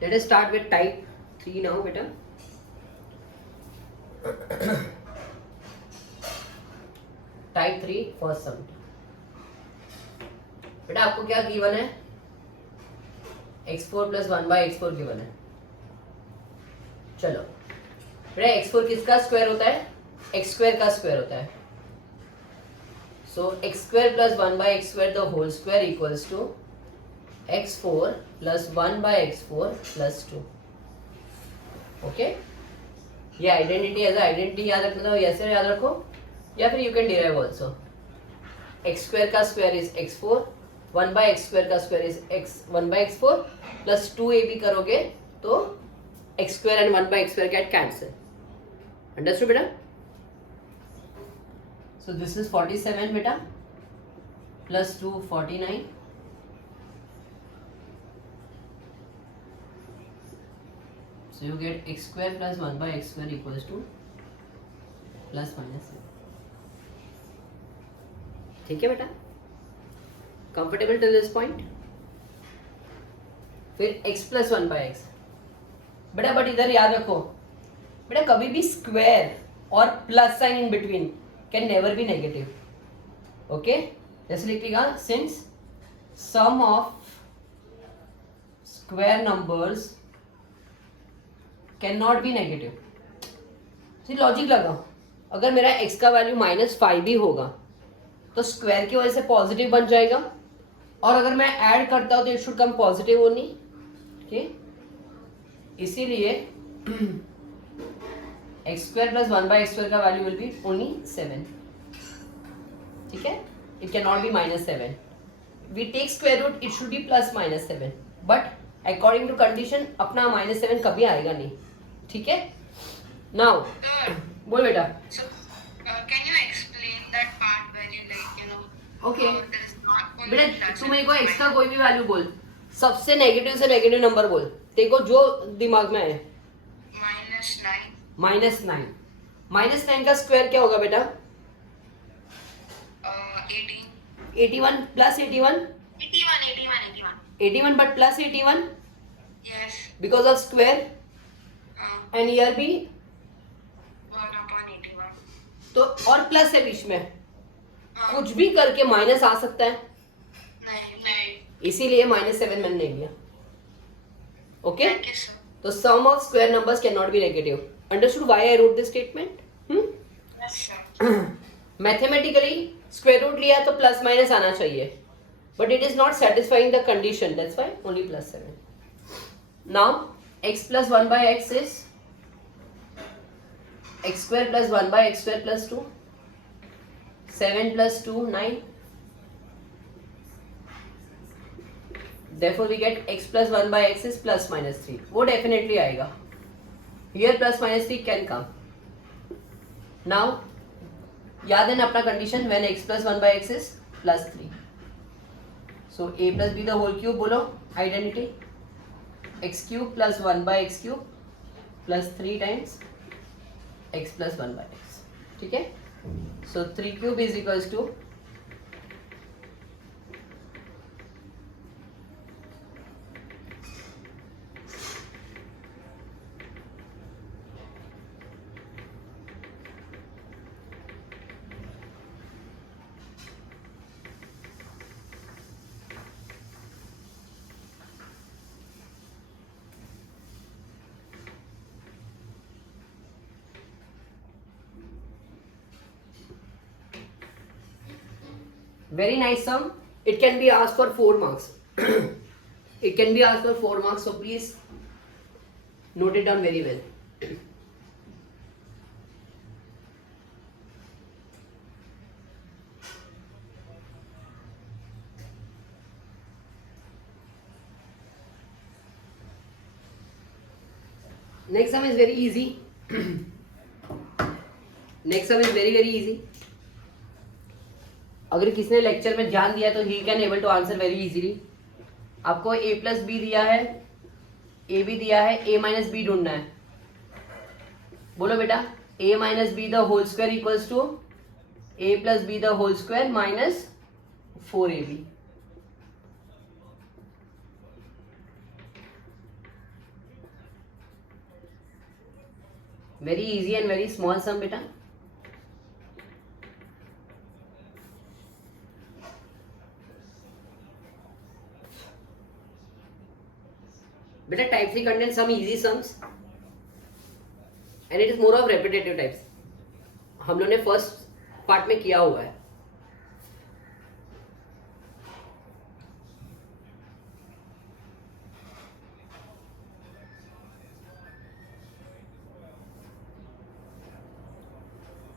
Let us start with type 3 now, beta. Type 3 first sum. बेटा आपको क्या given है? x4 प्लस 1/x4 गिवन है. चलो बेटा x4 किसका स्क्वायर होता है? x स्क्वायर का स्क्वायर होता है. So x square plus 1/x2 the whole square equals to x4 plus 1/x4 plus 2. Okay, ये आइडेंटिटी एज आइडेंटिटी याद रखना, तो ऐसे याद रखो, या फिर you can derive also. X square का square is x4, 1/x square का square is 1/x4 plus 2ab करोगे तो x square and 1/x square get cancel. Understood बेटा? सो दिस इज 47 बेटा plus 2 49. So you get x square plus 1/x square equals to plus minus. ठीक है बेटा? Comfortable till this point? फिर x plus 1/x. बेटा but इधर याद रखो बेटा, कभी भी स्क्वायर और plus sign in between can never be negative. Okay, जैसे लिखिएगा since sum of square numbers can not be negative. Logic लगाओ, अगर मेरा x का वैल्यू -5 भी होगा तो स्क्वायर की वजह से पॉजिटिव बन जाएगा, और अगर मैं ऐड करता हूं तो it should come positive only. Okay, इसीलिए x square plus 1/x square का वैल्यू विल बी ओनली 7. ठीक है, it can not be -7. We take square root, it should be plus -7, but according to condition अपना -7 कभी आएगा नहीं. ठीक है, नाउ बोल बेटा. So, can you explain that part where you like, you know, Okay. there is not only बेटा plus तू and मेरे को x का minus. कोई भी वैल्यू बोल, सबसे नेगेटिव से नेगेटिव नंबर बोल, तेरे को जो दिमाग में है. -9, -9 का स्क्वायर क्या होगा बेटा? 18, 81 plus 81. 81 but plus 81 yes, because of square and year भी 1/81. तो, और प्लस है बीच में, हाँ, कुछ भी करके माइनस आ सकता है, नहीं, इसीलिए -7 मैंने नहीं लिया. Okay, thank you sir. तो sum of square numbers can not be negative. Understood why I wrote this statement? Yes sir. Mathematically square root लिया तो प्लस माइनस आना चाहिए, but it is not satisfying the condition, that's why only +7. Now x plus 1/x is x square plus 1/x square plus 2. 7 plus 2 9. Therefore we get x plus 1/x is plus minus 3. वो definitely आएगा. Here plus minus 3 can come. Now याद है ना अपना condition, when x plus 1/x is plus 3. So a plus b the whole cube बोलो identity, x cube plus 1/x cube plus 3 times x plus 1/x. ठीक है, so 3 cube is equals to very nice sum. It can be asked for 4 marks. It can be asked for 4 marks, so please note it down very well. Next sum is very easy. Next sum is very easy. अगर किसने lecture में ध्यान दिया तो ही can able to answer very easily. आपको a plus b दिया है, a भी दिया है, a माइनस बी ढूंढना है. बोलो बेटा, a minus b the whole square equals to a plus b the whole square minus 4ab. Very easy and very small sum बेटा. बेटा type 3 contains some easy sums and it is more of repetitive types. हम लोगों ने first part में किया हुआ है.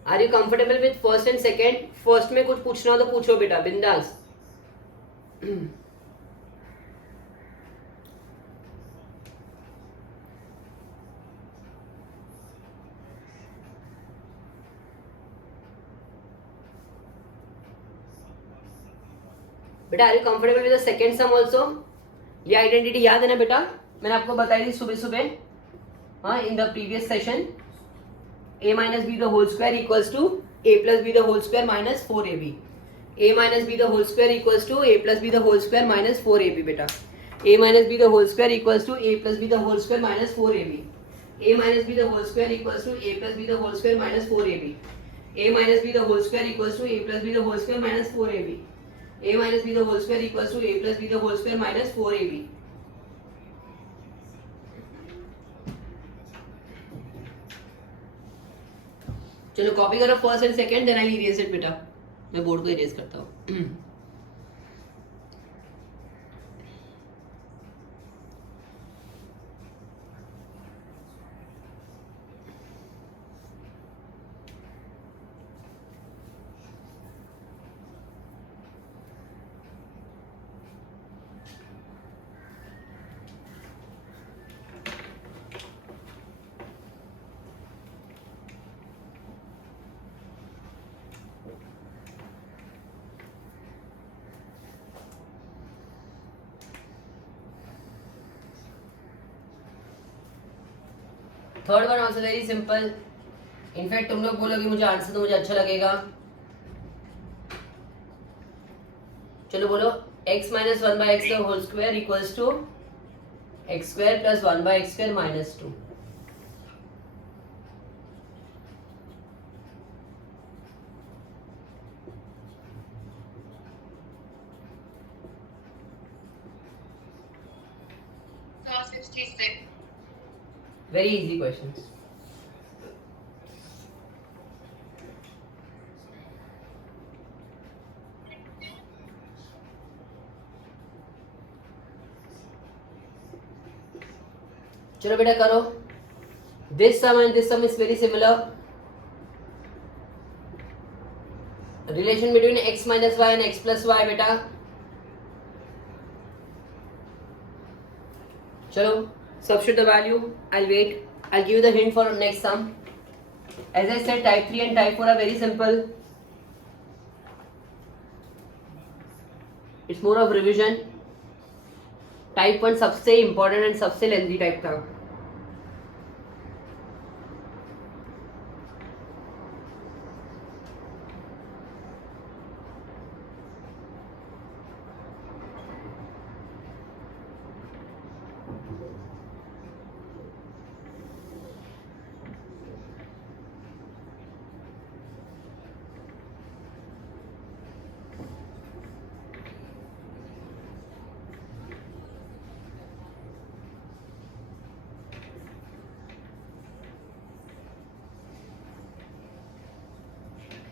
Are you comfortable with first and second? First में कुछ पूछना हो तो पूछो बेटा, बिंदास. बेटा are you comfortable with the second sum also? ये आइडेंटिटी याद है ना बेटा? मैंने आपको बताई थी सुबह सुबह, हाँ, in the previous session. a minus b the whole square equals to a plus b the whole square minus 4ab. a minus b the whole square equals to a plus b the whole square minus 4ab बेटा. a minus b the whole square equals to a plus b the whole square minus 4ab. a minus b the whole square equals to a plus b the whole square minus 4ab. a minus b the whole square equals to a plus b the whole square minus 4ab. a minus b the whole square equals to a plus b the whole square minus 4ab. चलो copy करो first and second, then I erase it बेटा. मैं board को erase करता हूँ. Third one also very simple. In fact तुम लोग बोलोगे मुझे आंसर तो मुझे अच्छा लगेगा. चलो बोलो x माइनस 1/x का whole square equals to x square plus 1/x square minus 2. So 66. Very easy questions. चलो बेटा करो. This sum and this sum is very similar. Relation between x minus y and x plus y बेटा. चलो substitute the value. I'll wait. I'll give you the hint for next sum. As I said, type 3 and type 4 are very simple. It's more of revision. Type 1 सबसे important and सबसे lengthy type था.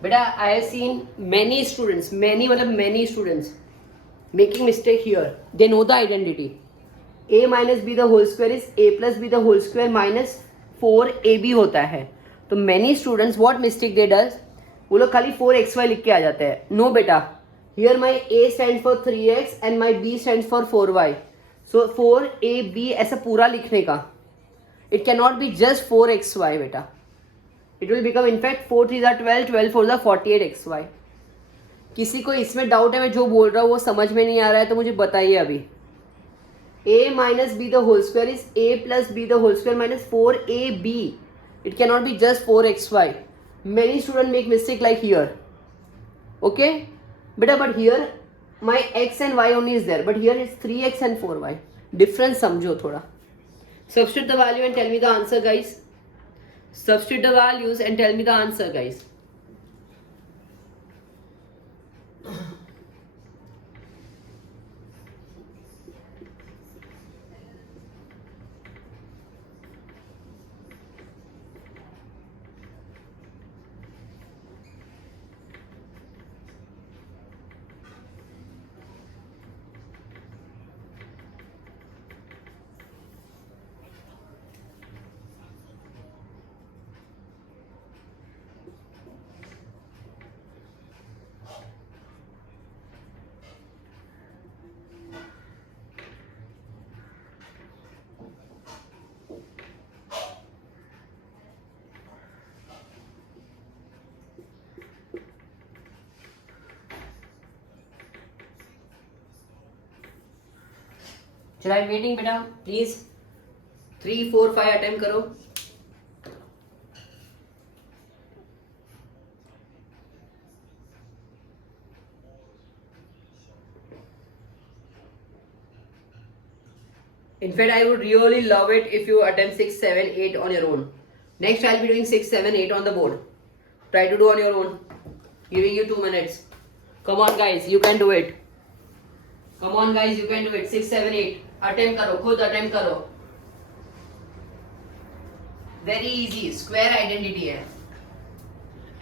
बेटा I have seen many students, many students making mistake here. They know the identity. A minus b the whole square is a plus b the whole square minus 4ab होता है. तो many students what mistake they does, वो लोग खाली 4xy लिख के आ जाते हैं. No बेटा, here my a stands for 3x and my b stands for 4y. So 4ab ऐसा पूरा लिखने का. It cannot be just 4xy बेटा. It will become in fact 4 3s are 12, 12 4s are 48xy. किसी को इसमें डाउट है मैं जो बोल रहा हूँ वो समझ में नहीं आ रहा है तो मुझे बताइए अभी. a minus b the whole square is a plus b the whole square minus 4ab. It cannot be just 4xy. Many students make mistake like here. Okay beta, but here my x and y only is there, but here is 3x and 4y. Difference समझो थोड़ा. Substitute the value and tell me the answer guys. Substitute the values and tell me the answer, guys. चलो I am waiting बेटा, please 3, 4, 5 attempt करो. In fact, I would really love it if you attempt 6, 7, 8 on your own. Next, I'll be doing 6, 7, 8 on the board. Try to do on your own. Giving you 2 minutes. Come on, guys, you can do it. Come on, guys, you can do it. 6, 7, 8. Attempt करो, खुद attempt करो. Very easy. Square identity है.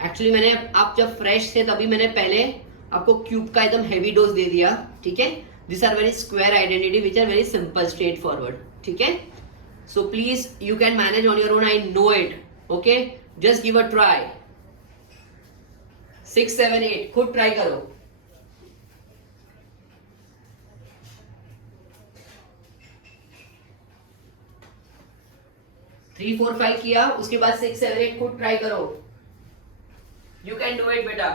Actually मैंने आप जब fresh थे तभी मैंने पहले आपको क्यूब का एकदम heavy dose दे दिया, ठीक है? These are very square identity which are very simple, straightforward. ठीक है? So please you can manage on your own. I know it. Okay? Just give a try. 6, 7, 8 खुद try करो. थ्री फोर फाइव किया, उसके बाद 6, 7, 8 खुद ट्राई करो. You can do it बेटा.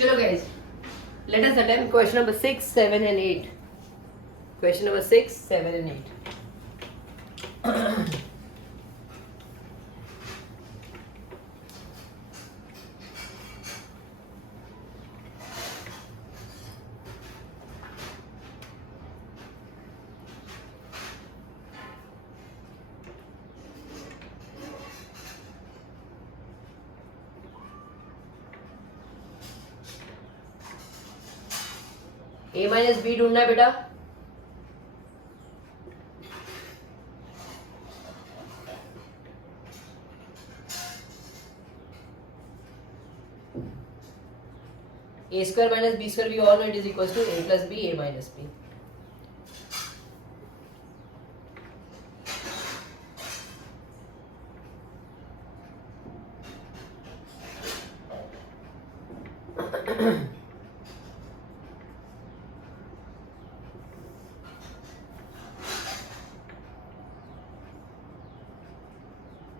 चलो guys, let us attempt question number 6, 7 and 8. Question number 6, 7 and 8. A minus B ढूंढना है बेटा. A square minus B square, we all know it is equals to A plus B, A minus B.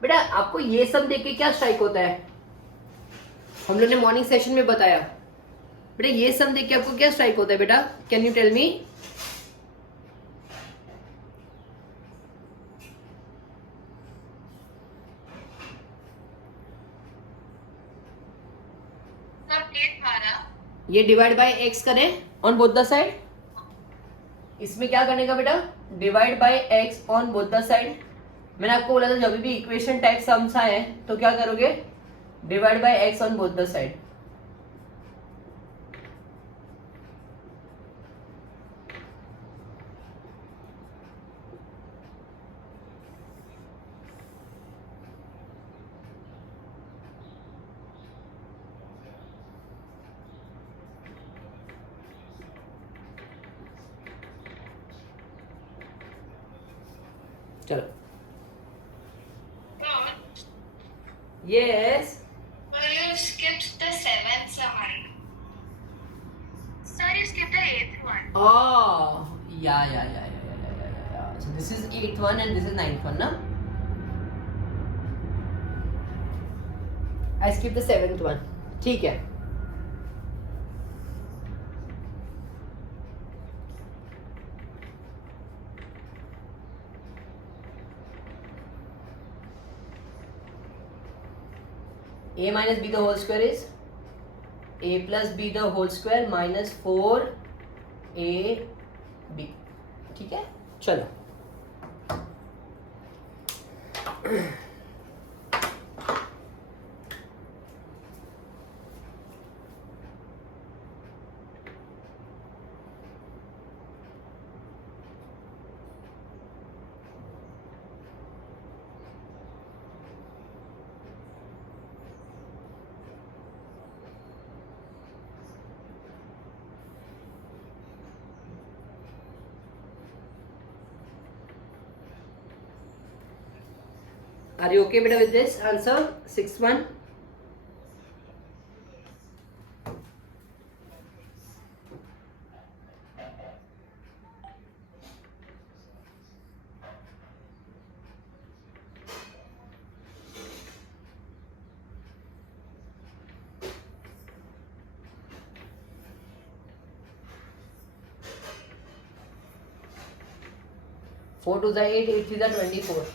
बेटा आपको ये सब देख के क्या स्ट्राइक होता है? हम लोग ने मॉर्निंग सेशन में बताया। बेटा ये सब देख के आपको क्या स्ट्राइक होता है बेटा? Can you tell me? Sir, 8/12. ये डिवाइड बाय एक्स करें ऑन बोथ द साइड। इसमें क्या करने का बेटा? Divide by x on both the side. मैंने आपको बोला था जब भी इक्वेशन टाइप सम्स आए तो क्या करोगे? Divide by x on both the side. चलो Sir, yes you skipped the 7th summary. Sir, you skipped the 8th one. या so this is 8th one and this is 9th one ना? I skip the 7th one। ठीक है। a minus b the whole square is a plus b the whole square minus 4ab। ठीक है, चलो Are you okay, beta, with this answer? 6-1. Four to the 8, 8 to the 24.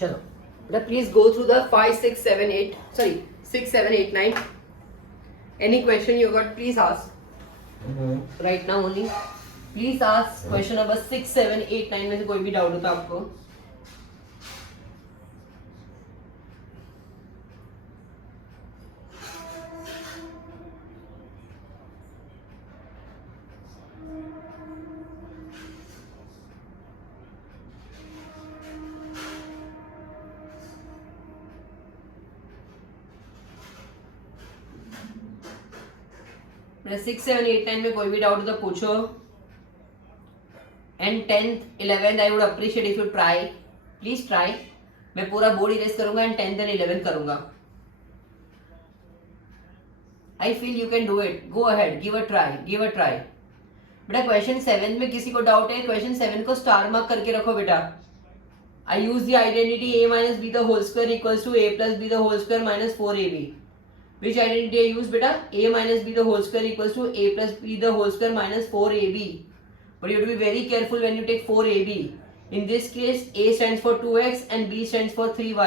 चलो बेटा please go through the 5 6 7 8 sorry 6 7 8 9 any question you got please ask right now only please ask question number 6 7 8 9 में से कोई भी doubt हो तो आपको मेरे 6 7 8 9 में कोई भी डाउट हो तो पूछो and 10th 11th I would appreciate if you try please try मैं पूरा बोर्ड इरेज करूंगा एंड 10th एंड 11th करूंगा I feel you can do it go ahead give a try बेटा क्वेश्चन 7 में किसी को डाउट है क्वेश्चन 7 को स्टार मार्क करके रखो बेटा I use the identity a minus b the whole square equals to a plus b the whole square minus 4ab which identity I use beta a minus b the whole square equals to a plus b the whole square minus 4ab but you have to be very careful when you take 4ab in this case a stands for 2x and b stands for 3y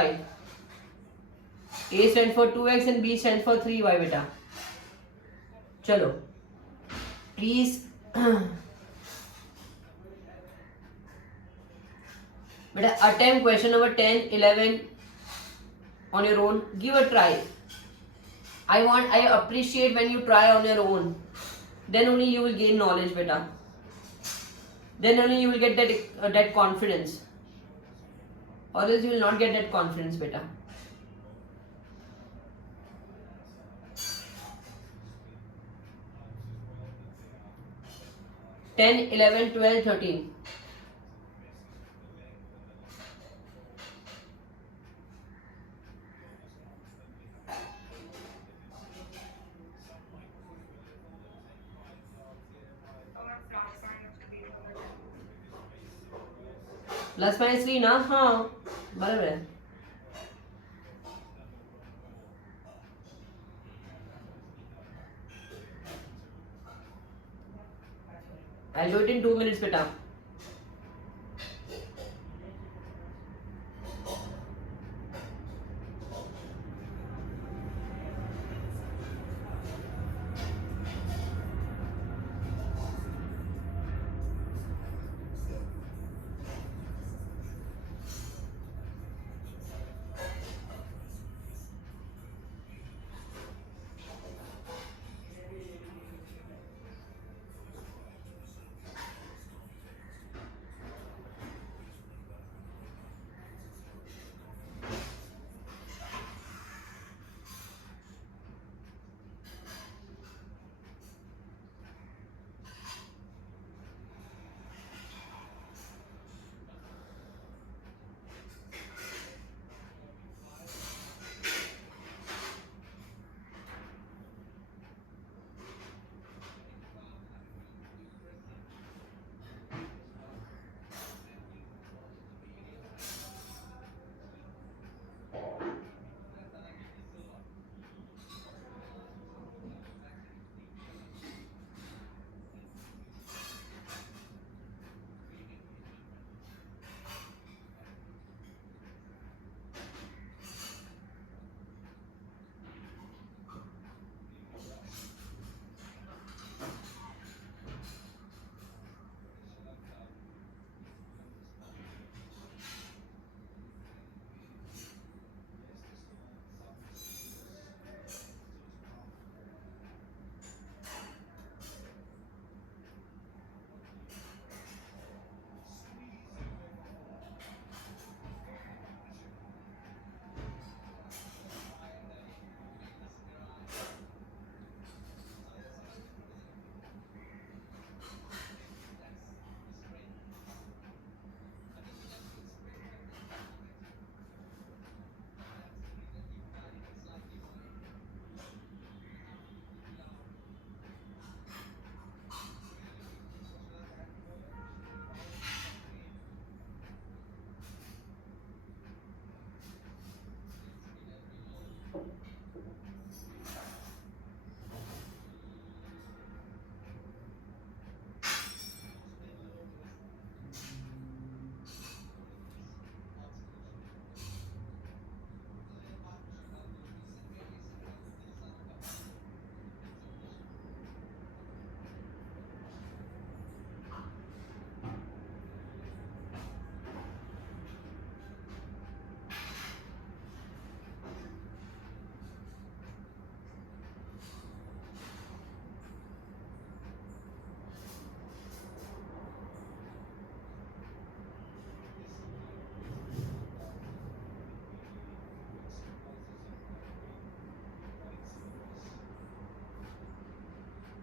a stands for 2x and b stands for 3y beta चलो please बेटा attempt question number 10 11 on your own give a try I appreciate when you try on your own then only you will gain knowledge beta Then only you will get that confidence. Or else you will not get that confidence, beta. Ten, 11, 12, 13. Plus minus 3 ना, हाँ बराबर है. I'll do it in 2 minutes, beta.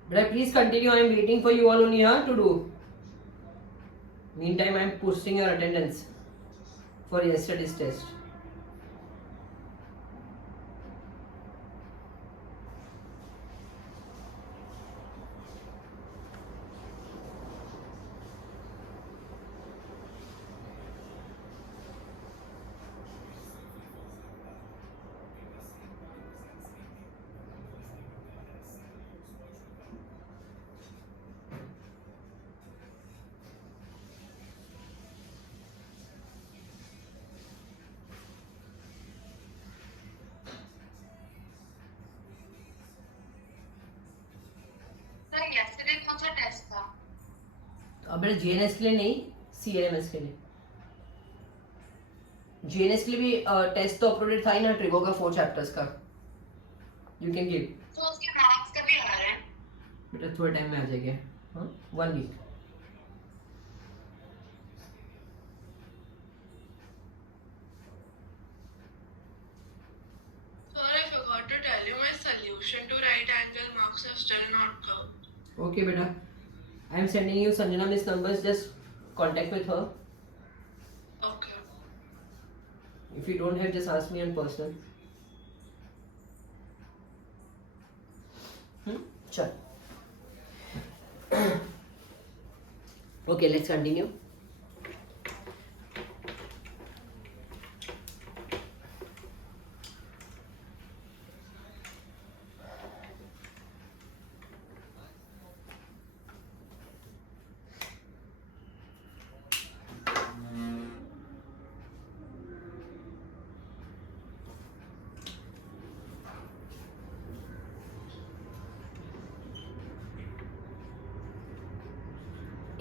But please continue. I am waiting for you all only here to do. Meantime, I am posting your attendance for yesterday's test. Sir yesterday कौन सा test था? अब मेरे GNS के लिए नहीं, सीएलएमएस के लिए. जीएनएस के लिए भी टेस्ट तो अपलोडेड था ही ना, ट्रिगो का 4 चैप्टर्स का. You can give. तो उसके मार्क्स कभी आ रहे हैं? बेटा थोड़े टाइम में आ जाएंगे. हाँ 1 week. marks have still not come. Okay, beta. I am sending you Sanjana Miss numbers. Just contact with her. Okay. If you don't have, just ask me on personal. Sure. Okay, let's continue.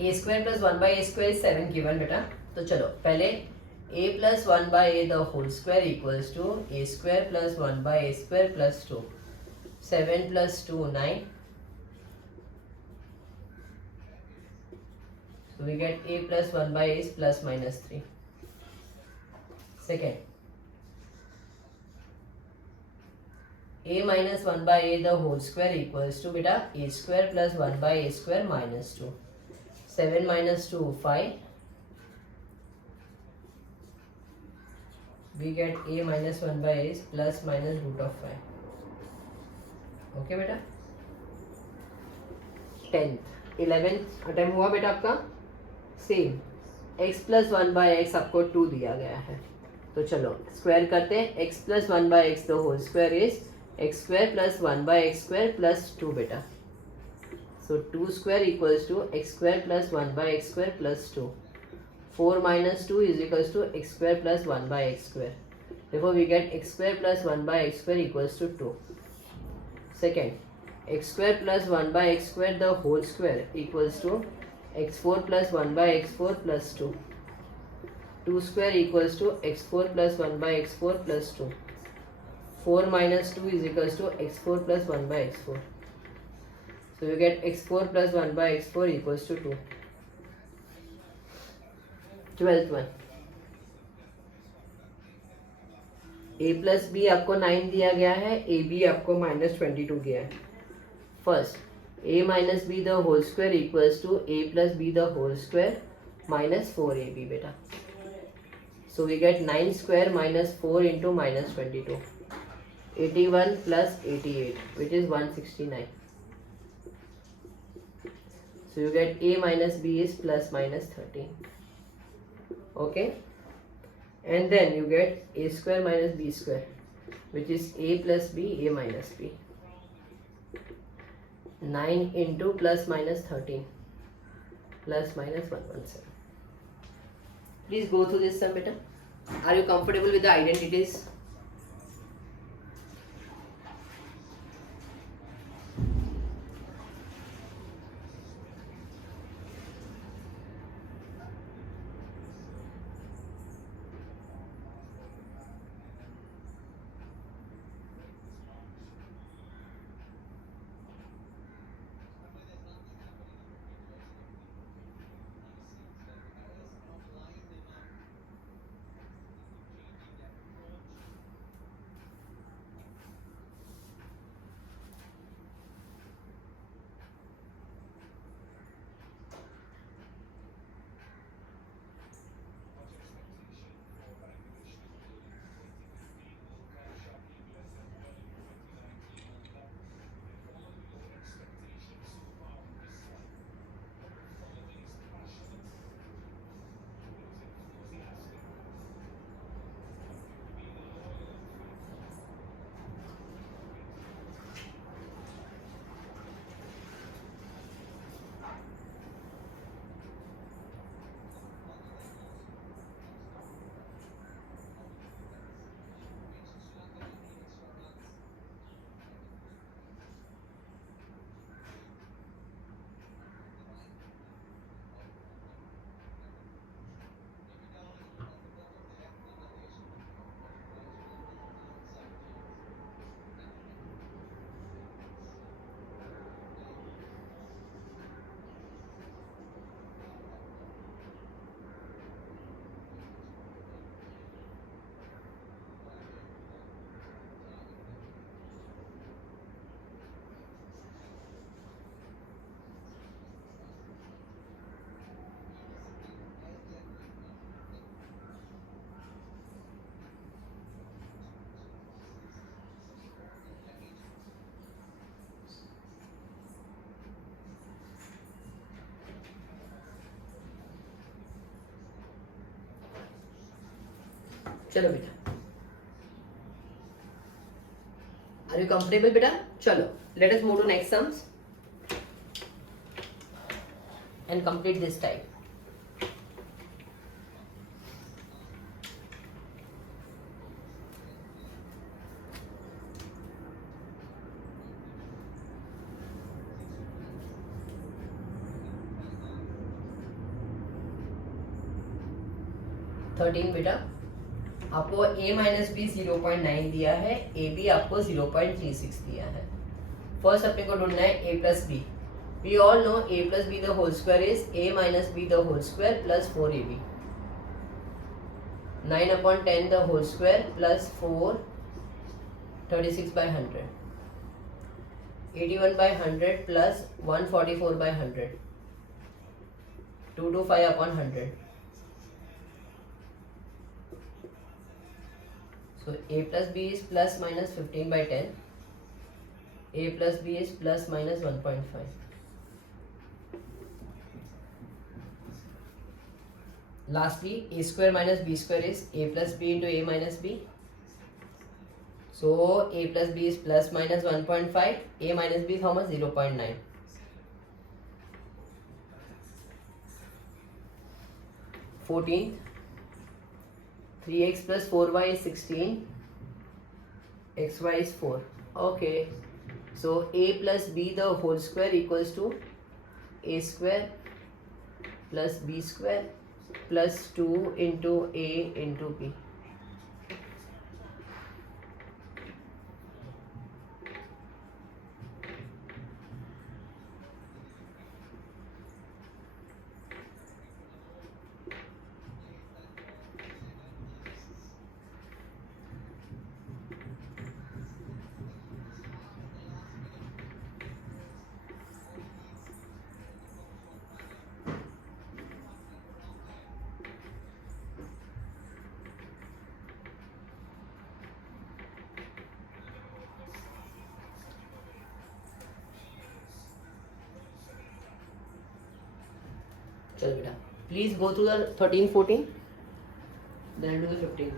A square plus one by a square is 7 given बेटा. तो चलो पहले a plus one by a the whole square equals to a square plus one by a square plus 2. 7 plus 2 9. So we get a plus 1 by a is plus minus 3. Second, a minus 1 by a the whole square equals to beta a square plus 1 by a square minus 2. 7 minus 2 5. We get a minus 1 by a is plus minus root of 5. Okay बेटा. 10th 11th attempt हुआ बेटा आपका. Same x plus one by x आपको 2 दिया गया है. तो चलो स्क्वायर करते हैं. x plus one by x the whole square is x square plus one by x square plus 2 बेटा. So 2 square equals to x square plus one by x square plus 2. 4 minus 2 is equals to x square plus 1 by x square. Therefore we get x square plus 1 by x square equals to 2. Second, x square plus 1 by x square the whole square equals to x4 plus 1 by x4 plus 2. 2 square equals to x4 plus 1 by x4 plus 2. 4 minus 2 is equals to x4 plus 1 by x4. So you get x4 plus 1 by x4 equals to 2. 12th one. a plus b आपको 9 दिया गया है. A B आपको minus 22 गया है. First a minus b the whole square equals to a plus b the whole square minus 4ab beta. So we get 9 square minus 4 into minus 22. 81 plus 88 which is 169. So you get a minus b is plus minus 13. Okay. And then you get a square minus b square which is a plus b a minus b. 9 into plus minus 13 plus minus 117. Please go through this sum beta. Are you comfortable with the identities? चलो बेटा, are you comfortable बेटा? चलो, let us move to next sums and complete this type. Thirteen बेटा, आपको a minus B 0.9 दिया है, A B आपको 0.36 दिया है. फर्स्ट अपने को ढूंढना है a plus b. We all know a plus b the whole square is a minus b the whole square plus 4ab. 9/10 the whole square plus 4, 36/100. 81/100 plus 144/100. 225/100. So a plus b is plus minus 15/10. A plus b is plus minus 1.5. Lastly, a square minus b square is a plus b into a minus b. So a plus b is plus minus 1.5. A minus b is how much? 0.9. Fourteenth. 3x plus 4y is 16. xy is 4. Okay. So a plus b the whole square equals to a square plus b square plus 2 into a into b. चलो बेटा, please go through the 13, 14, then do the 15.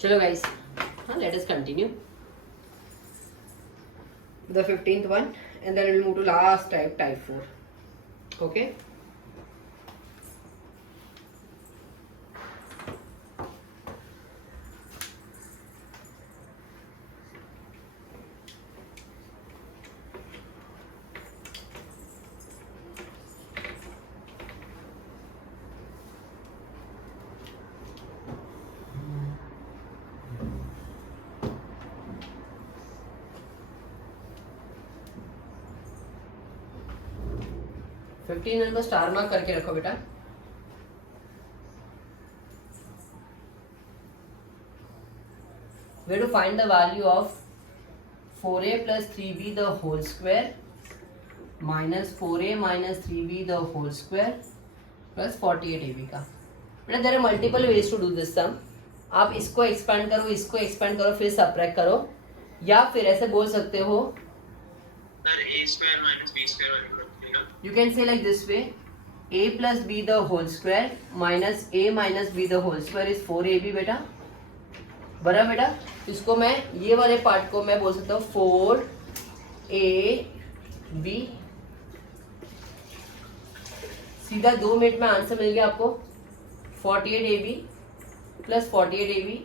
चलो guys, let us continue the 15th one and then we'll move to last type, type 4. Okay. Fifteen को star mark करके रखो बेटा. We have to find the value of 4a plus 3b the whole square minus 4a minus 3b the whole square plus 48ab का. बेटा there are multiple ways to do this sum. आप इसको expand करो, इसको expand करो, फिर subtract करो, या फिर ऐसे बोल सकते हो a square minus b square. You can say like this way, a plus b the whole square minus a minus b the whole square is 4ab बेटा, बराबर बेटा। इसको मैं ये वाले पार्ट को मैं बोल सकता हूँ 4ab। सीधा 2 मिनट में आंसर मिल गया आपको 48ab plus 48ab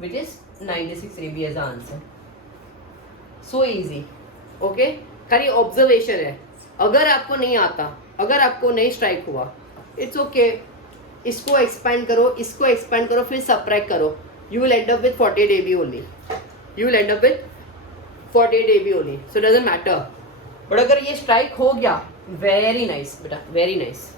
which is 96ab as answer. So easy. Okay, खाली ऑब्जर्वेशन है। अगर आपको नहीं आता, अगर आपको नहीं स्ट्राइक हुआ, इट्स ओके। इसको एक्सपेंड करो, इसको एक्सपेंड करो, फिर सबट्रैक्ट करो, you will and up with 48ab only. You will and up with 48ab only, so doesn't matter. But अगर ये स्ट्राइक हो गया, वेरी नाइस बेटा, वेरी नाइस।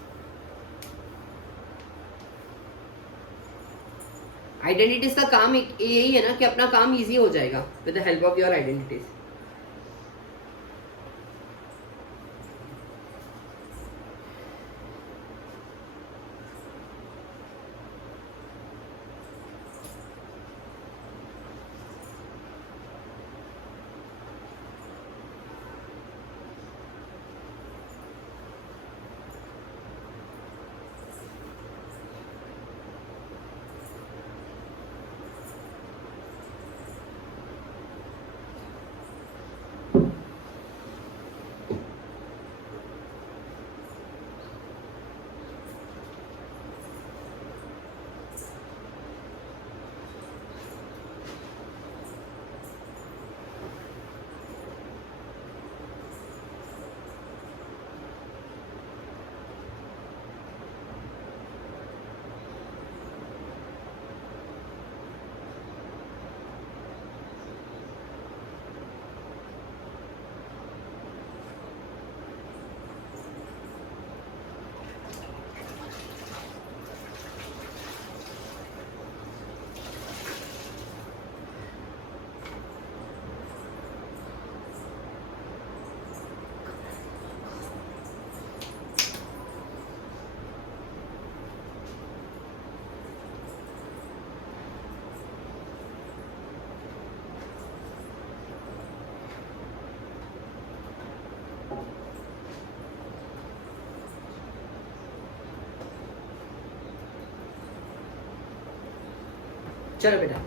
आइडेंटिटीज का काम यही है ना कि अपना काम इजी हो जाएगा with the help of your identities. चलो बेटा,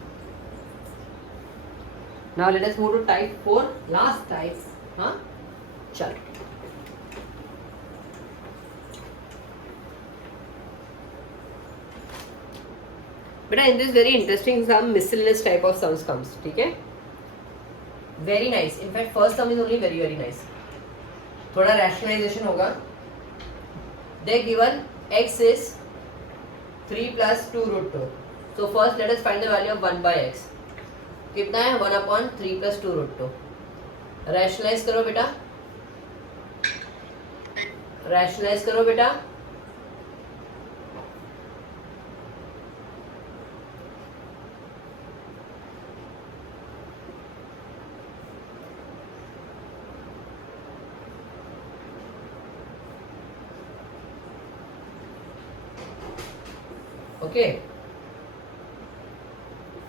now let us move to type 4, last type. हाँ चलो बेटा, in this very interesting sum miscellaneous type of sums comes, ठीक है, very nice. In fact first sum is only very very nice. थोड़ा rationalisation होगा। They given x is 3 plus 2 root 2. So first let us find the value of 1 by x. कितना है 1 upon 3 plus 2 root 2. Rationalise करो बेटा, rationalise करो बेटा। Okay,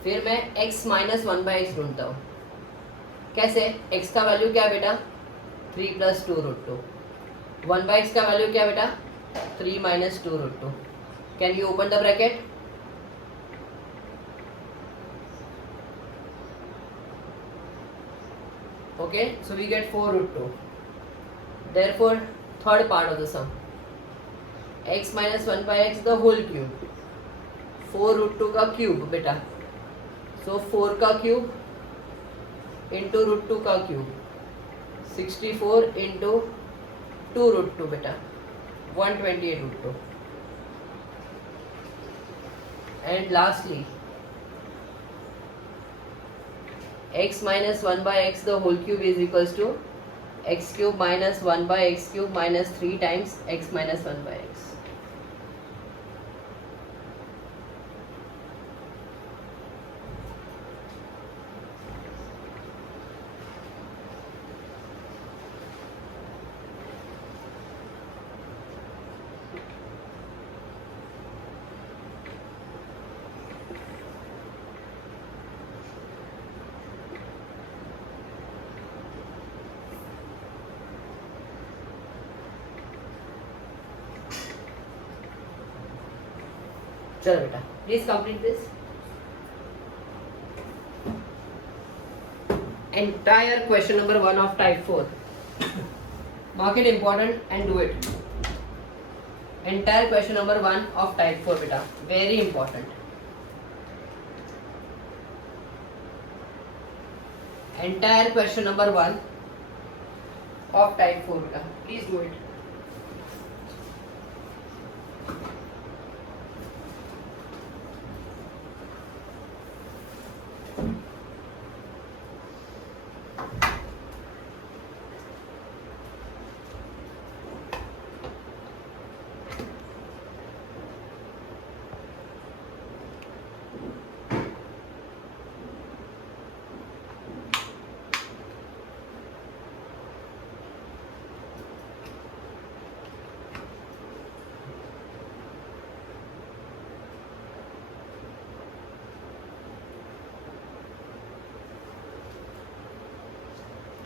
फिर मैं x माइनस 1 बाई एक्स ढूंढता हूँ। कैसे? x का वैल्यू क्या है बेटा 3 प्लस 2 रूट 2। 1 बाई एक्स का वैल्यू क्या है बेटा 3 minus 2 root 2। Can you open the bracket? Okay, so we get 4 root 2। Therefore third part of the sum, x minus 1 by x the whole cube. 4 root 2 का cube बेटा, सो 4 का cube into root 2 का cube, 64 into 2 root 2 बेटा 128 root 2। And lastly x minus 1 by x the whole cube is equals to x cube minus 1 by x cube minus 3 times x minus 1 by x. चलो बेटा please complete this entire question number 1 of type 4. Mark it important and do it. Entire question number 1 of type 4 beta, very important. Entire question number 1 of type 4 beta, please do it.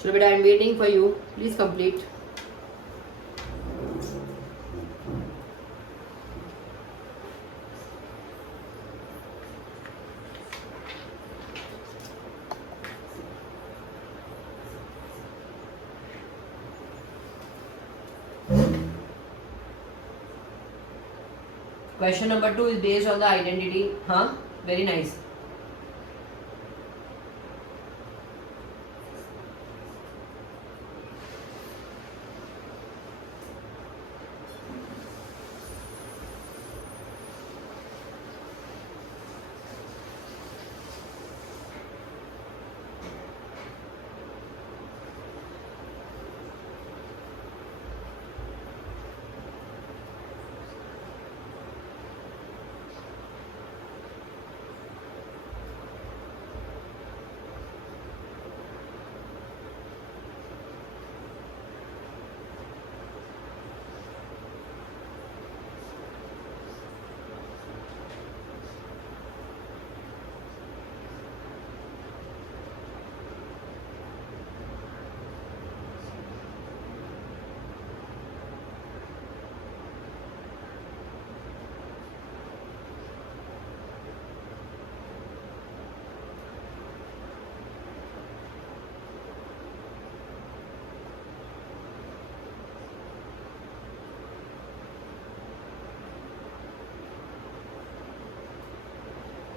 चलो बेटा I am waiting for you, please complete. Question number 2 is based on the identity. Huh? Very nice.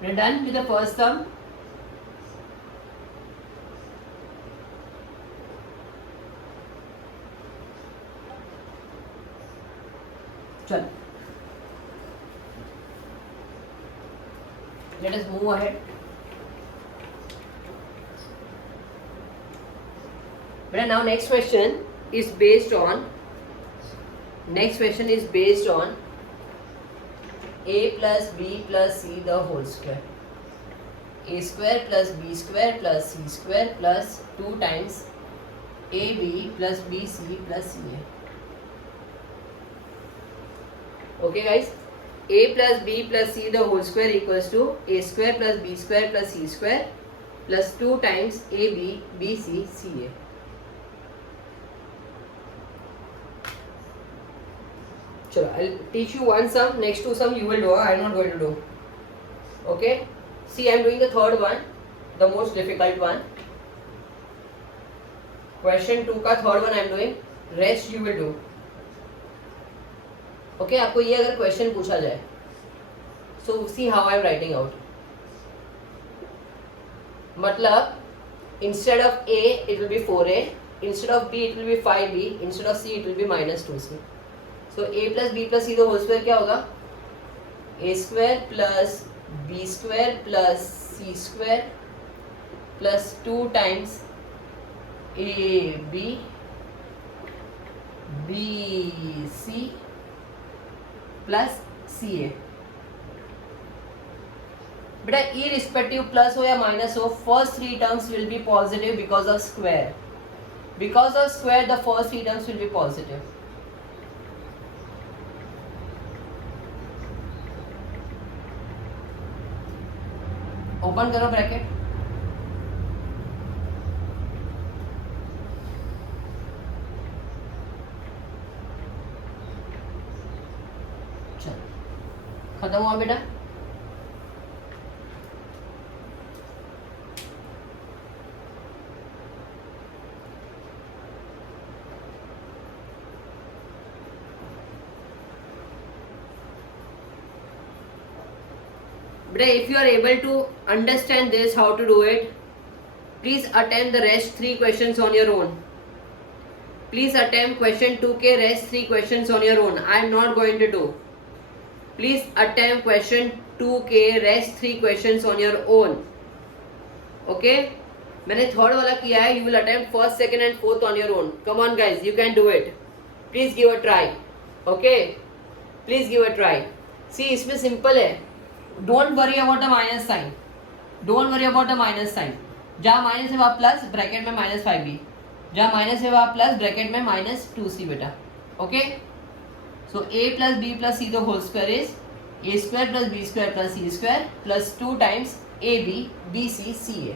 We're done with the first sum. चल, let us move ahead. But now next question is based on a plus b plus c the whole square. A square plus b square plus c square plus 2 times ab plus bc plus ca. Okay guys, a plus b plus c the whole square equals to a square plus b square plus c square plus 2 times ab bc ca. Chalo, I'll teach you one sum, next two sum you will do, I am not going to do. Okay, see I am doing the third one, the most difficult one. Question 2 का third one I am doing, rest you will do. Okay, आपको ये अगर question पूछा जाए, so see how I am writing out. मतलब instead of a it will be 4a, instead of b it will be 5b, instead of c it will be minus 2c. So a plus b plus c the whole square क्या होगा? a square plus b square plus c square plus 2 times a b b c plus c a. बेटा irrespective plus हो या minus हो, first 3 terms will be positive because of square. Because of square the first 3 terms will be positive. Open करो bracket. चलो खत्म हुआ बेटा. बेटा if you are able to understand this how to do it, please attempt the rest 3 questions on your own. Please attempt question 2k rest 3 questions on your own. I am not going to do. Please attempt question 2k rest 3 questions on your own. Okay, मैंने third वाला किया है. You will attempt first, second and fourth on your own. Come on guys, you can do it. Please give a try. Okay, please give a try. See, इसमें simple है. Don't worry about the minus sign. Don't worry about the minus sign. जहाँ minus है वहाँ plus, bracket में -5b. जहाँ minus है वहाँ plus, bracket में -2c बेटा. Okay, so a plus b plus c the whole square is a square plus b square plus c square plus 2 times ab bc ca.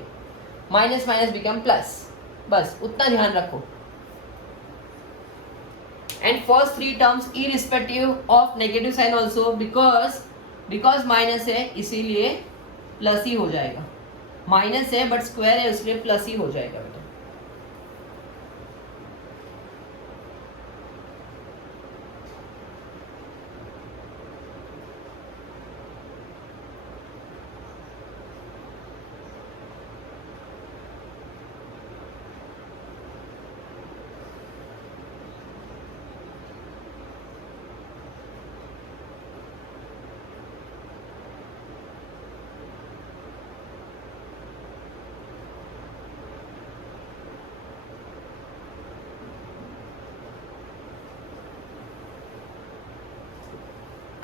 Minus minus become plus. बस उतना ध्यान रखो. And first 3 terms irrespective of negative sign also, because minus है इसीलिए plus ही हो जाएगा. Minus है but square है इसलिए प्लस ही हो जाएगा बेटा.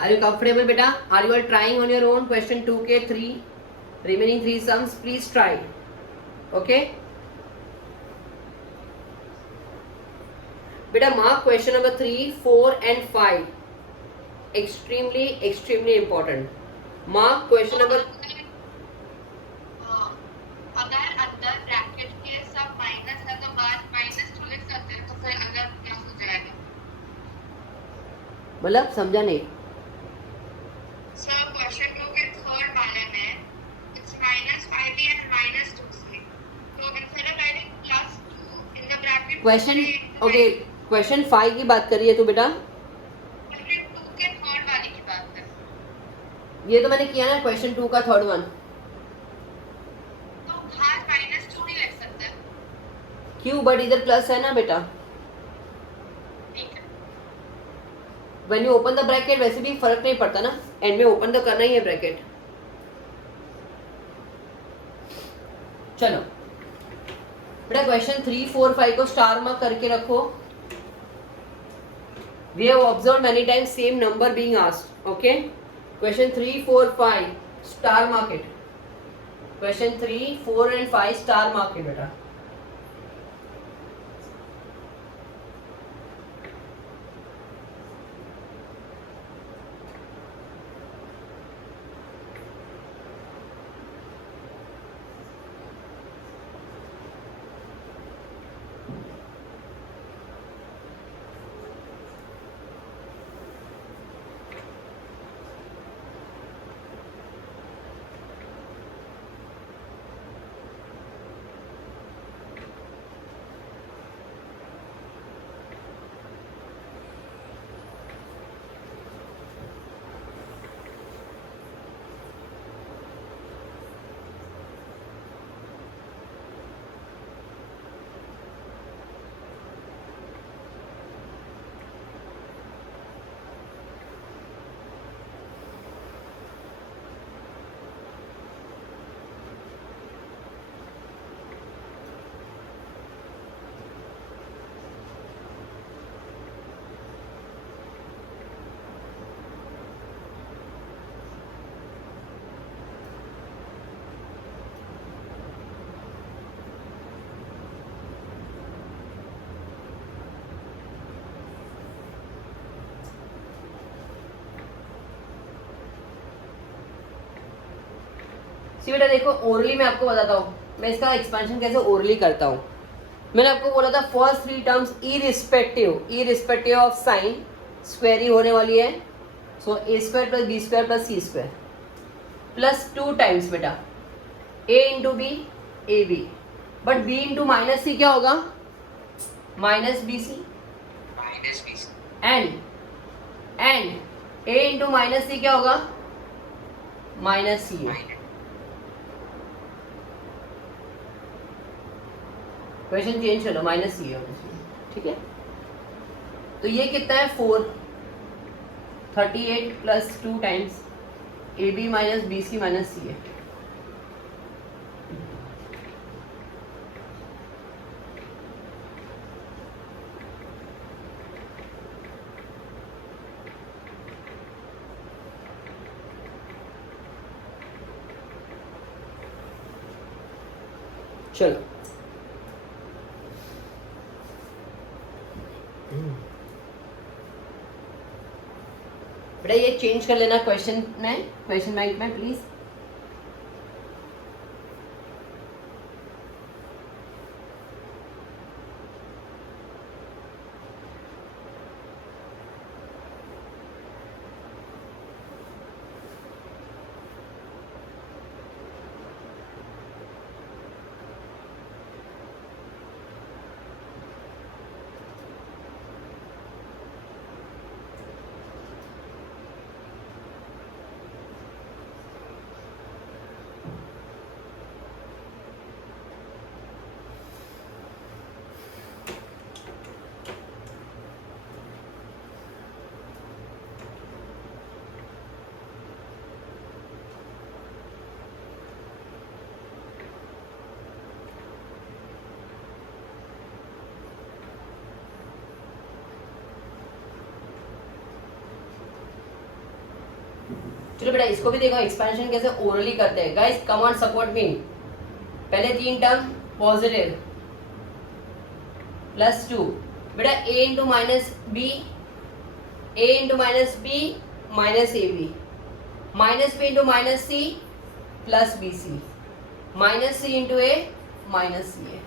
Are you comfortable beta? Are you all trying on your own? Question 2k 3 remaining 3 sums, please try. Okay beta, mark question number 3 4 and 5 extremely important. Mark question number. अगर अंदर bracket के सब minus है तो बाद -2 लिख सकते हैं, तो फिर अगर क्या हो जाएगा? मतलब समझा नहीं. सर क्वेश्चन 2 के थर्ड वाले में इट्स -5b and -2c, तो instead of writing +2 in the bracket question okay, question 5 की बात कर रही है तू बेटा? क्वेश्चन 2 के थर्ड वाले की बात कर. ये तो मैंने किया ना क्वेश्चन 2 का थर्ड वन. तो बाहर -2 नहीं लिख सकते? क्यों? बट इधर प्लस है ना बेटा. ठीक है. When you open the bracket वैसे भी फर्क नहीं पड़ता ना, एंड में ओपन तो करना ही है ब्रैकेट. चलो बेटा क्वेश्चन 3 4 5 को स्टार मार्क करके रखो. We have observe many times same number being asked. Okay, question 3 4 5 star mark it. Question 3 4 and 5 star mark it बेटा. सी बेटा देखो, ओरली मैं आपको बताता हूँ मैं इसका एक्सपेंशन कैसे ओरली करता हूँ. मैंने आपको बोला था first 3 terms irrespective of sign square ही होने वाली है. So a square plus b square plus c square plus 2 times बेटा a into b a b. But b into minus c क्या होगा? Minus b c. And a into minus c क्या होगा? Minus c a. Question change चलो, minus c a होना चाहिए, ठीक है। तो ये कितना है 438 plus 2 times a b minus b c minus c a. चलो बेटा ये चेंज कर लेना क्वेश्चन में, क्वेश्चन बैंक में प्लीज। चलो बेटा इसको भी देखो एक्सपेंशन कैसे ओरली करते हैं। Guys come on support me. पहले 3 टर्म पॉजिटिव प्लस 2 बेटा a into minus b, a into minus b minus a b, minus b into minus c plus b c, minus c into a minus c a.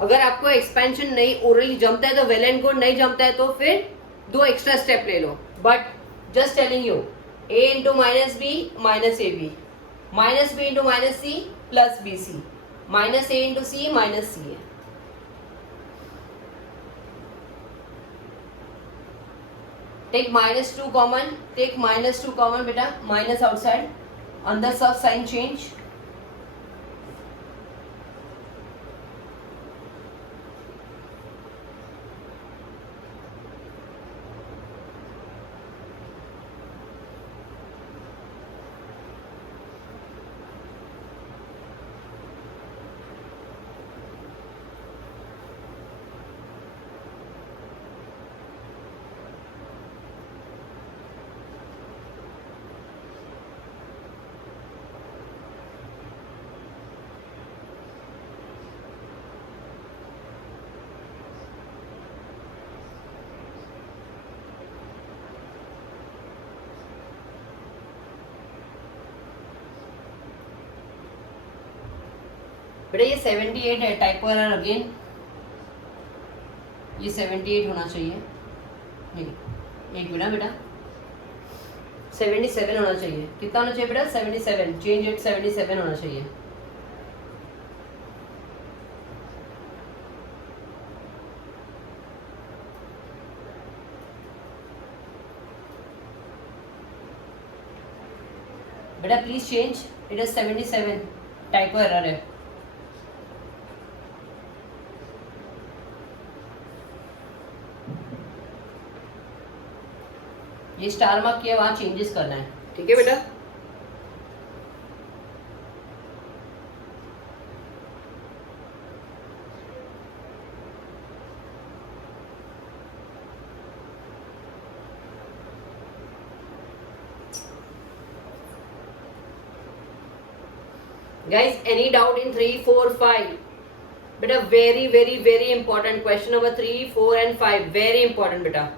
अगर आपको expansion नहीं orally जमता है तो well and good, नहीं जमता है तो फिर 2 एक्स्ट्रा स्टेप ले लो। But just telling you a into minus b minus a b, minus b into minus c plus b c, minus a into c minus c a. Take minus 2 common, take minus 2 common बेटा, minus outside, अंदर सब sign change. बेटा ये 78 है, typo error again. ये 78 होना चाहिए, नहीं एक मिनट बेटा 77 होना चाहिए। कितना होना चाहिए बेटा 77, चेंज इट 77 होना चाहिए। बेटा please change, it is 77, typo error है। ये स्टार मार्क किया वहां चेंजेस करना है, ठीक है बेटा। Guys, any doubt in 3, 4, 5? बेटा very very very important question number 3, 4 and 5 very important बेटा।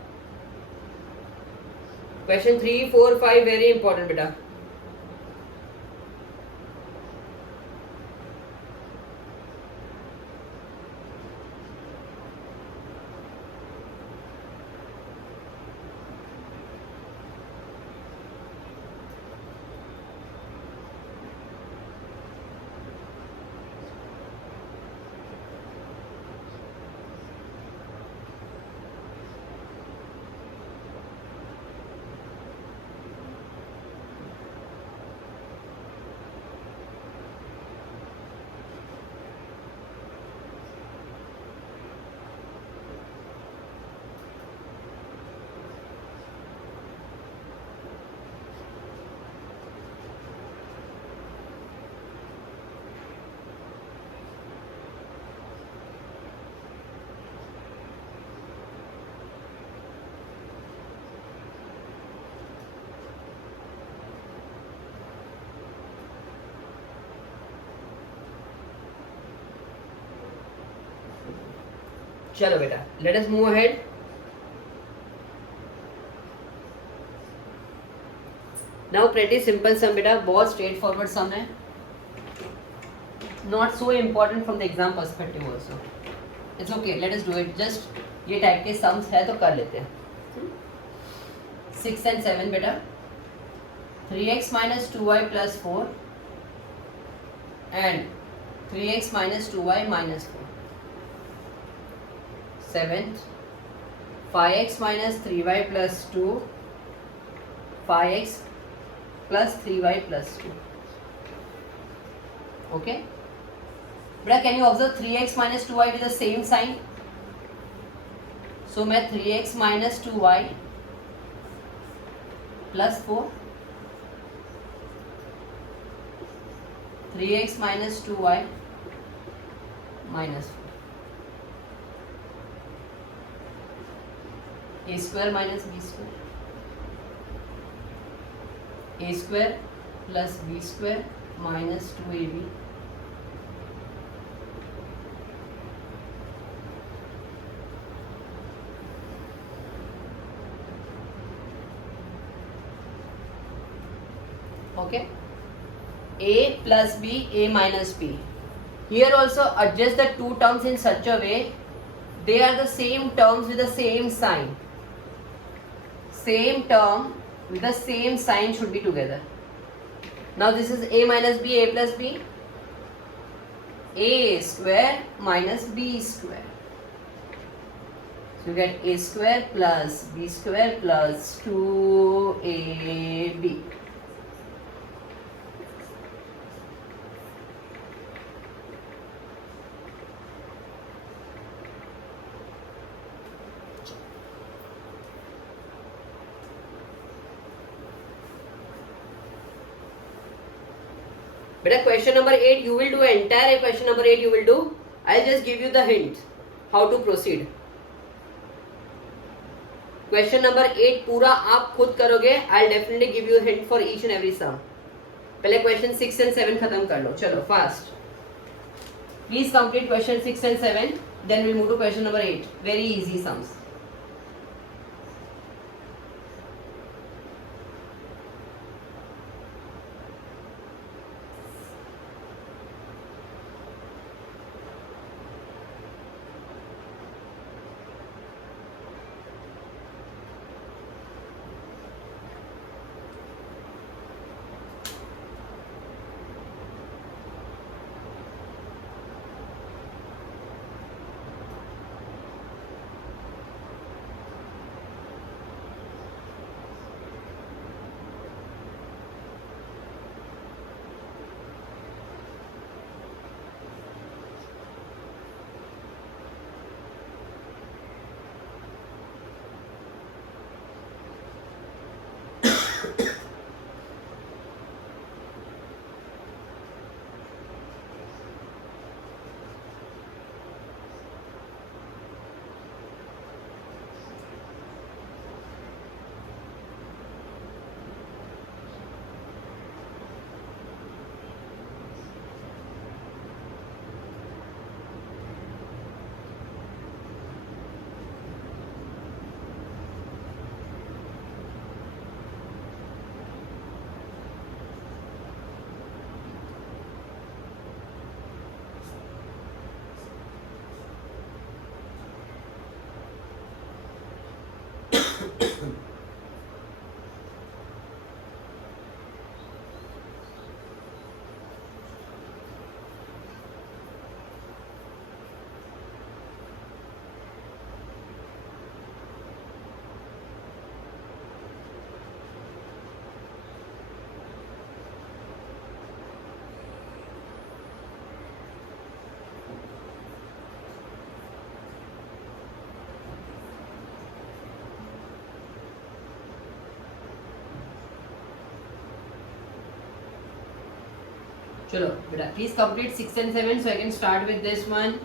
क्वेश्चन 3, 4, 5 वेरी इंपॉर्टेंट बेटा। चलो बेटा, late us move ahead. Now pretty simple सम बेटा, बहुत स्ट्रेट फॉरवर्ड सम है, not so important from the exam perspective also. It's okay, let us do it. Just ये type के sums है तो कर लेते हैं. 6 and 7 बेटा, 3x minus 2y plus 4 and 3x minus 2y minus 4. 7th, 5x minus 3y plus 2, 5x plus 3y plus 2. Okay? But can you observe 3x minus 2y with the same sign? So मैं 3x minus 2y plus 4, 3x minus 2y minus 4. A square minus b square. A square plus b square minus 2ab. Okay. A plus b, a minus b. Here also adjust the two terms in such a way they are the same terms with the same sign. Same term with the same sign should be together. Now this is a minus b, a plus b. A square minus b square. So you get a square plus b square plus 2ab. But question number 8 you will do entire question number 8 you will do. I'll just give you the hint how to proceed. Question number 8 पूरा आप खुद करोगे. I'll definitely give you a hint for each and every sum. पहले question 6 and 7 खत्म कर लो. चलो fast. Please complete question 6 and 7. Then we'll move to question number 8. Very easy sums. चलो बेटा please complete 6 and 7 so I can start with this one.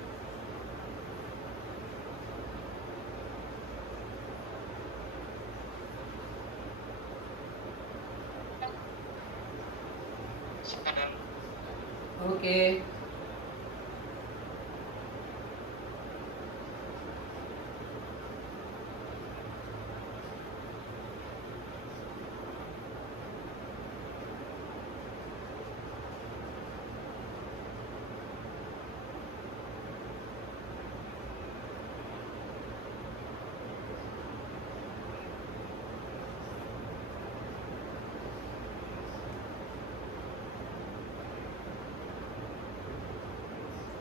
Okay.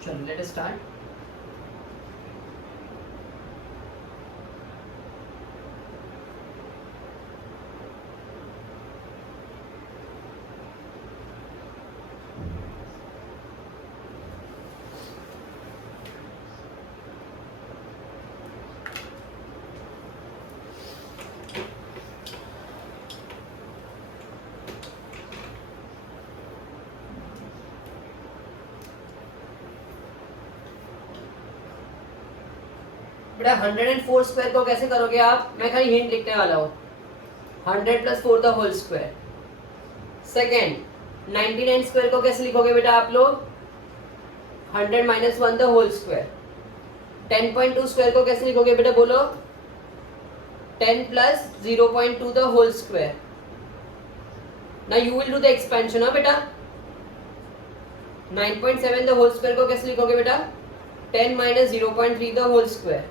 चलो let us start. बेटा 104 square को कैसे करोगे आप? मैं खाली हिंट लिखने वाला हूँ। 100 + 4 the whole square. Second 99 square को कैसे लिखोगे बेटा आप लोग? 100 - 1 द होल स्क्वायर। 10.2 स्क्वायर को कैसे लिखोगे बेटा बोलो? 10 + 0.2 the whole square. Now you will do the expansion हाँ बेटा। 9.7 द होल स्क्वायर को कैसे लिखोगे बेटा? 10 - 0.3 द होल स्क्वायर।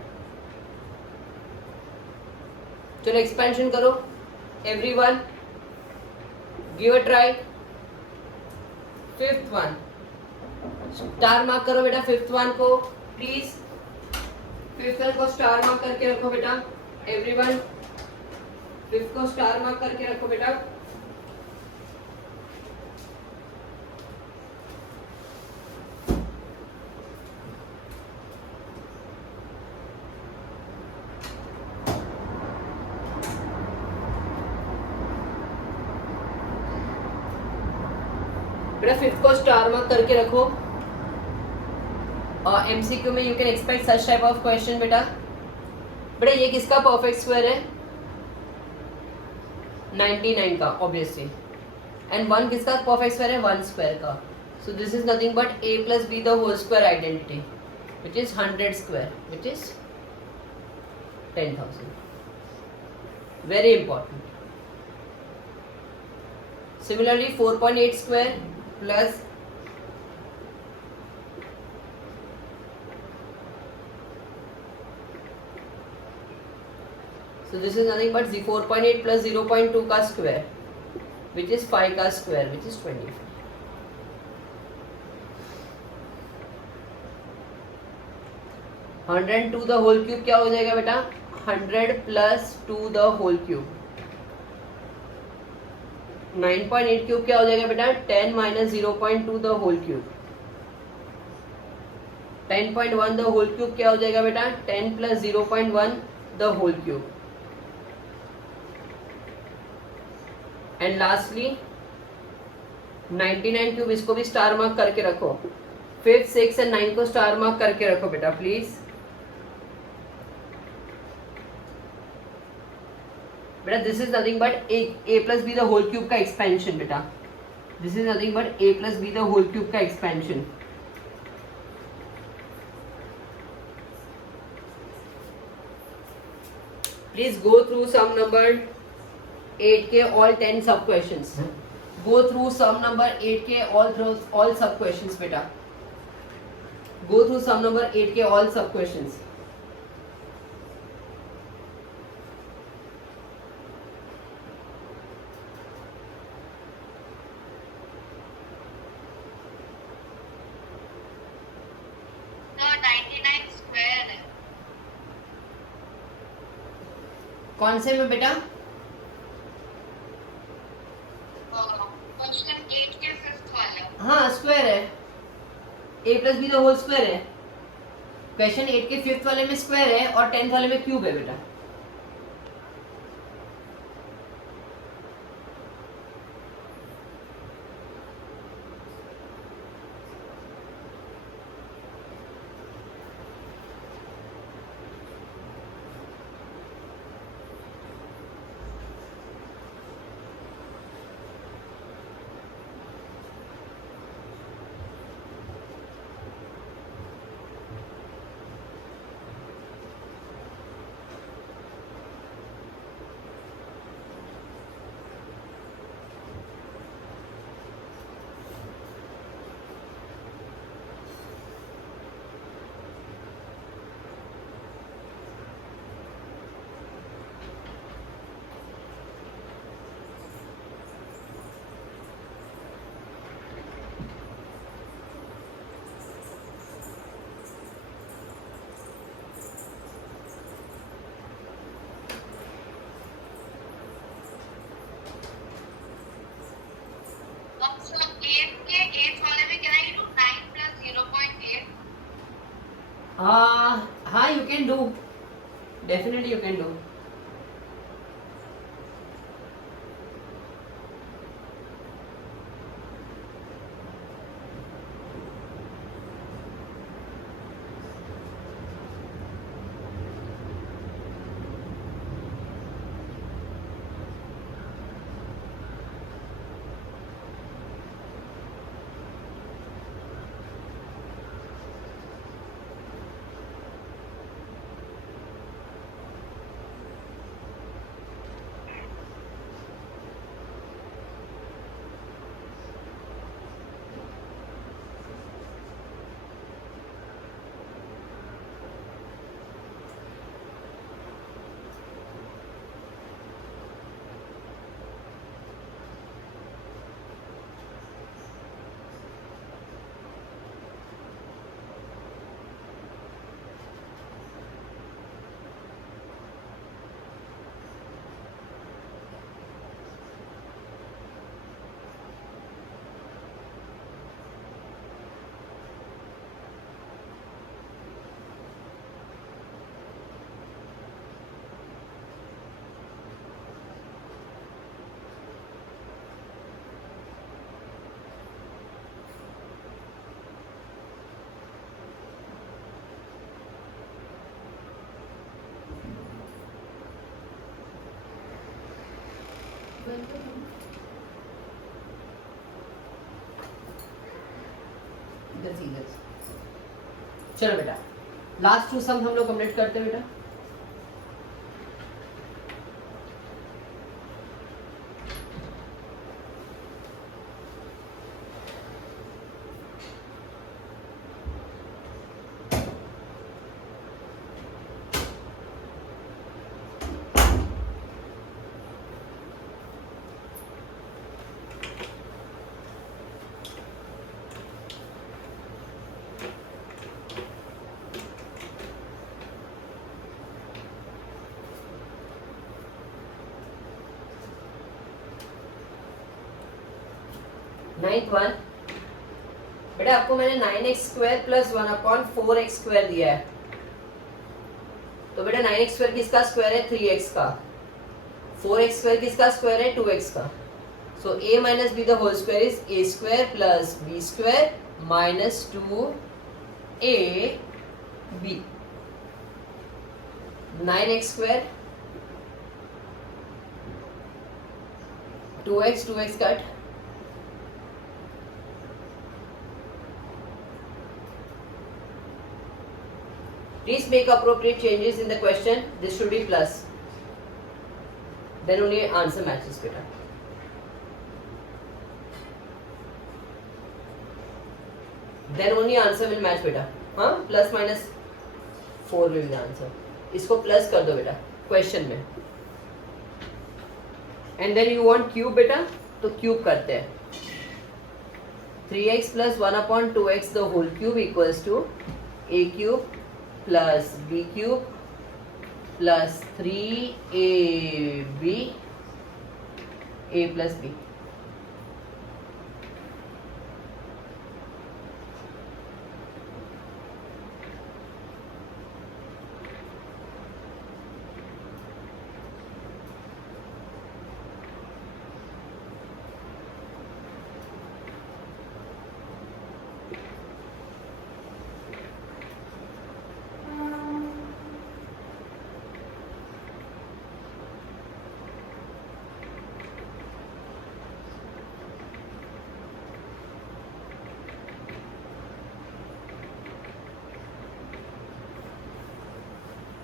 चलो एक्सपेंशन करो everyone, give a try. Fifth one star mark करो बेटा, फिफ्थ वन को प्लीज, फिफ्थ वन को स्टार मार्क करके रखो बेटा एवरीवन, फिफ्थ को स्टार मार्क करके रखो बेटा। बेटा फिफ्थ को स्टार मार्क करके रखो। एमसीक्यू में you can expect such type of question बेटा। बेटा ये किसका परफेक्ट स्क्वायर है? 99 का ऑब्वियसली। एंड 1 किसका परफेक्ट स्क्वायर है? 1 स्क्वायर का। So this is nothing but a + b the whole square identity which is 100 square which is 10,000। Very important. Similarly 4.8 square plus so this is nothing but 4.8 + 0.2 का square which is 5 का square which is 25। Hundred 2 the whole cube क्या हो जाएगा बेटा? 100 + 2 the whole cube. 9.8 cube क्या हो जाएगा बेटा? 10 - 0.2 the whole cube. 10.1 the whole cube क्या हो जाएगा बेटा? 10 + 0.1 the whole cube. And lastly 99 cube, इसको भी स्टार मार्क करके रखो। 5, 6 और 9 को स्टार मार्क करके रखो बेटा प्लीज। बेटा this is nothing but a + b the whole cube का एक्सपेंशन बेटा। This is nothing but a + b the whole cube का expansion. Please go through some number 8 के all 10 सब questions. Go through some number 8 के all सब questions बेटा। गो through some number 8 के all सब क्वेश्चंस। कौन से में बेटा? क्वेश्चन 8 के फिफ्थ वाला। हाँ स्क्वायर है, a + b the whole square है। क्वेश्चन 8 के फिफ्थ वाले में स्क्वायर है और 10th वाले में क्यूब है बेटा। हाँ, you can do, definitely you can do. चलो बेटा, लास्ट 2 सम हम लोग कंप्लीट करते हैं बेटा. नाइन्थ वन बेटा, आपको मैंने 9x² प्लस 1/4x² दिया है. तो बेटा 9x² किसका स्क्वायर है? 3x का. 4x² किसका स्क्वायर है? 2x का. So a minus b the whole square is a² plus b² minus 2ab. 9x², 2x cut, please make appropriate changes in the question. This should be plus. Then only answer matches beta. Then only answer will match beta. हाँ, plus minus 4 will be the answer. इसको plus कर दो बेटा question में. And then you want cube बेटा, तो cube करते हैं. 3x plus 1/2x the whole cube equals to a cube plus b cube plus 3ab a plus b.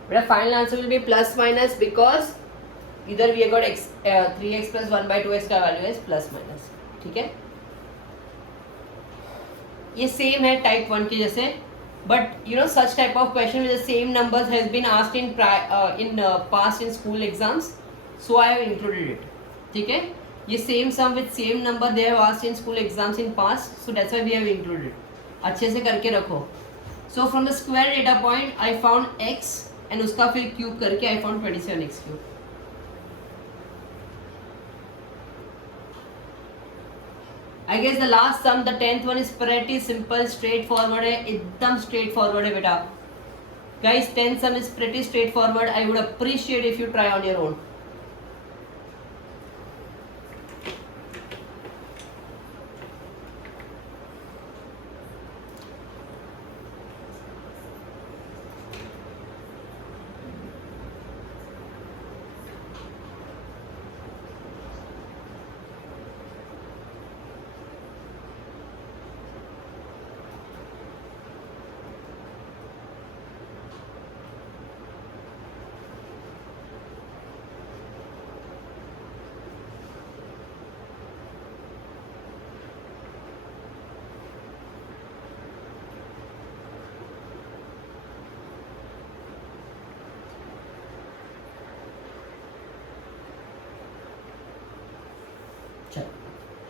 But the final answer will be plus minus because either we have got x 3x plus 1/2x का value है plus minus. ठीक है, ये same है type 1 के जैसे, but you know such type of question with the same numbers has been asked in past in school exams, so I have included it. ठीक है, ये same sum with same number they have asked in school exams in past, so that's why we have included. अच्छे से करके रखो. So from the square data point I found x एंड उसका फिर क्यूब करके I found 27x³. I guess the last sum, the 10th one is pretty simple, straightforward है, एकदम straightforward है बेटा. Guys, 10 sum is pretty straightforward. I would appreciate if you try on your own.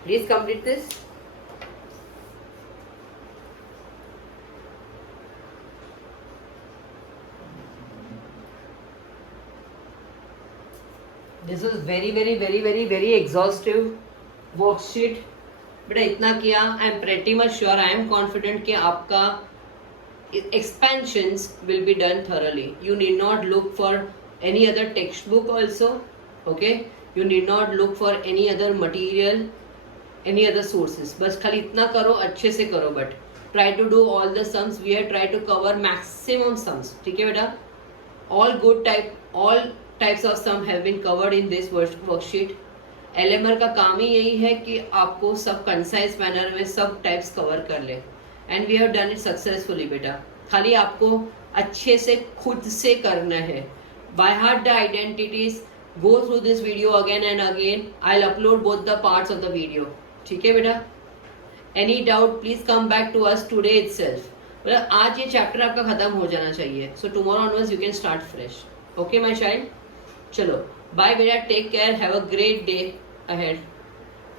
Please complete this. This is very exhaustive worksheet. बेटा इतना किया, I am pretty much sure, I am confident कि आपका expansions will be done thoroughly. You need not look for any other textbook also. Okay, you need not look for any other material, any other sources. बस खाली इतना करो, अच्छे से करो. But try to do all the sums. We are try to cover maximum sums. ठीक है बेटा? All types of sum have been covered in this worksheet. LMR का काम ही यही है कि आपको सब कंसाइज मैनर में सब टाइप्स कवर कर ले. And we have done it successfully बेटा. खाली आपको अच्छे से खुद से करना है. By heart the identities. Go through this video again and again. I'll upload both the parts of the video. ठीक है बेटा? Any doubt? Please come back to us today itself. मतलब आज ये चैप्टर आपका खत्म हो जाना चाहिए. So tomorrow onwards you can start fresh. Okay my child? चलो. Bye बेटा. Take care. Have a great day ahead.